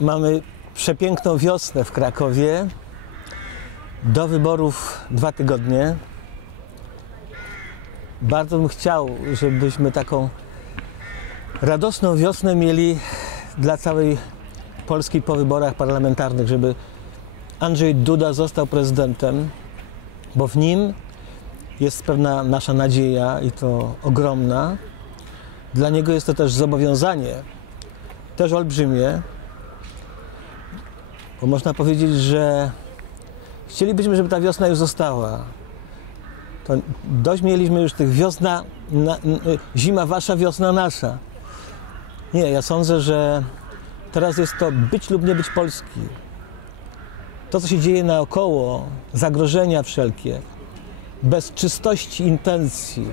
mamy przepiękną wiosnę w Krakowie. Do wyborów dwa tygodnie. Bardzo bym chciał, żebyśmy taką radosną wiosnę mieli dla całej Polski po wyborach parlamentarnych, żeby Andrzej Duda został prezydentem, bo w nim jest pewna nasza nadzieja i to ogromna. Dla niego jest to też zobowiązanie, też olbrzymie, bo można powiedzieć, że chcielibyśmy, żeby ta wiosna już została. To dość mieliśmy już tych wiosna, na, n- zima wasza, wiosna nasza. Nie, ja sądzę, że teraz jest to być lub nie być Polski. To, co się dzieje naokoło, zagrożenia wszelkie, bez czystości intencji,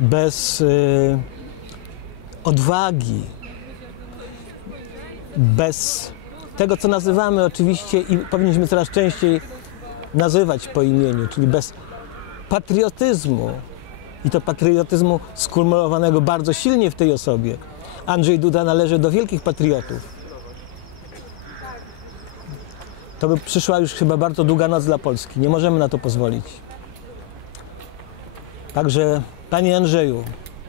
bez y, odwagi, bez tego, co nazywamy oczywiście i powinniśmy coraz częściej nazywać po imieniu, czyli bez patriotyzmu i to patriotyzmu skumulowanego bardzo silnie w tej osobie. Andrzej Duda należy do wielkich patriotów. To by przyszła już chyba bardzo długa noc dla Polski. Nie możemy na to pozwolić. Także, Panie Andrzeju,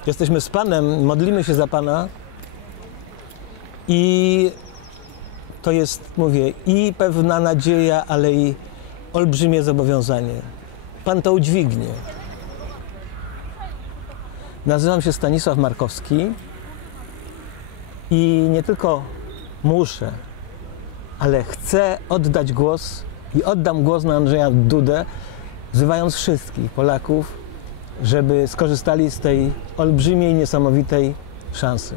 jesteśmy z Panem, modlimy się za Pana i to jest, mówię, i pewna nadzieja, ale i olbrzymie zobowiązanie. Pan to udźwignie. Nazywam się Stanisław Markowski i nie tylko muszę, ale chcę oddać głos i oddam głos na Andrzeja Dudę, wzywając wszystkich Polaków, żeby skorzystali z tej olbrzymiej, niesamowitej szansy.